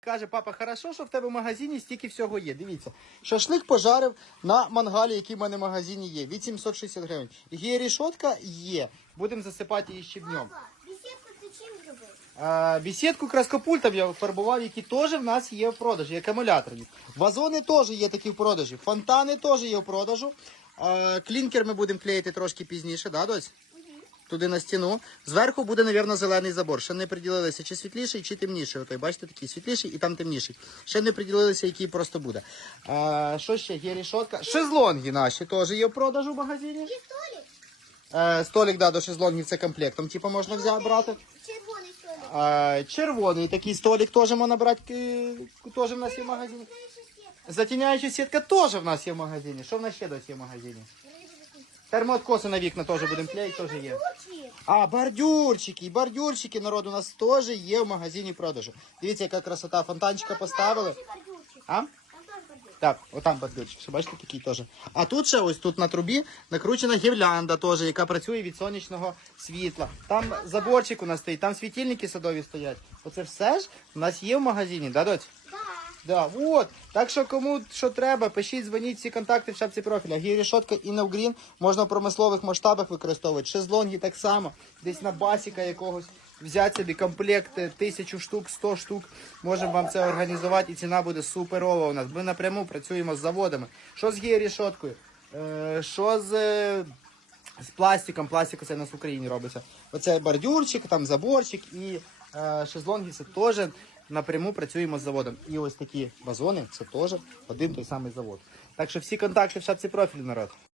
Каже, папа, хорошо, що в тебе в магазині стільки всього є. Дивіться. Шашлик пожарив на мангалі, який в мене в магазині є. Від 760 гривень. Є рішотка? Є. Будемо засипати її щебнем. Папа, беседку ти чим зробив? А, бесідку краскопультом я фарбував, які теж в нас є в продажі, акумуляторні. Вазони теж є такі в продажі, фонтани теж є в продажу. А, клінкер ми будемо клеїти трошки пізніше, да, дось? Туди на стіну. Зверху буде, мабуть, зелений забор. Ще не приділилися, чи світліший, чи темніший. Отой, бачите, такий світліший і там темніший. Ще не приділилися, який просто буде. А, що ще? Є рішотка. Шезлонги наші теж є в продажу в магазині. І столик. Е, столик, да, до шезлонгів це комплектом, типу, можна взяти брати. Червоний столик. А, червоний такий столик теж можна брати, е, теж в нас є в магазині. Затіняюча сітка теж в нас є в магазині. Що в нас ще досі є в магазині? Термооткоси на вікна теж будемо клеїти, теж є. А, бордюрчики, бордюрчики, народ, у нас теж є в магазині продажу. Дивіться, яка красота, фонтанчика поставили. А? Так, отам бордюрчик, ще бачите, такий теж. А тут ще ось тут на трубі накручена гірлянда теж, яка працює від сонячного світла. Там заборчик у нас стоїть, там світильники садові стоять. Оце все ж у нас є в магазині, да, доць? Да. Да, от. Так що кому що треба, пишіть, дзвоніть всі контакти в шапці профіля. Гірішотка і Навгрін можна в промислових масштабах використовувати. Шезлонги так само, десь на басіка якогось. Взяти собі комплект е, тисячу штук, 100 штук. Можемо вам це організувати і ціна буде суперова у нас. Ми напряму працюємо з заводами. Що з гірішоткою? Е, що з. е, з пластиком, пластик це у нас в Україні робиться. Оце бордюрчик, там заборчик і шезлонги це теж напряму працюємо з заводом. І ось такі вазони це теж один той самий завод. Так що всі контакти в шапці профілю народ.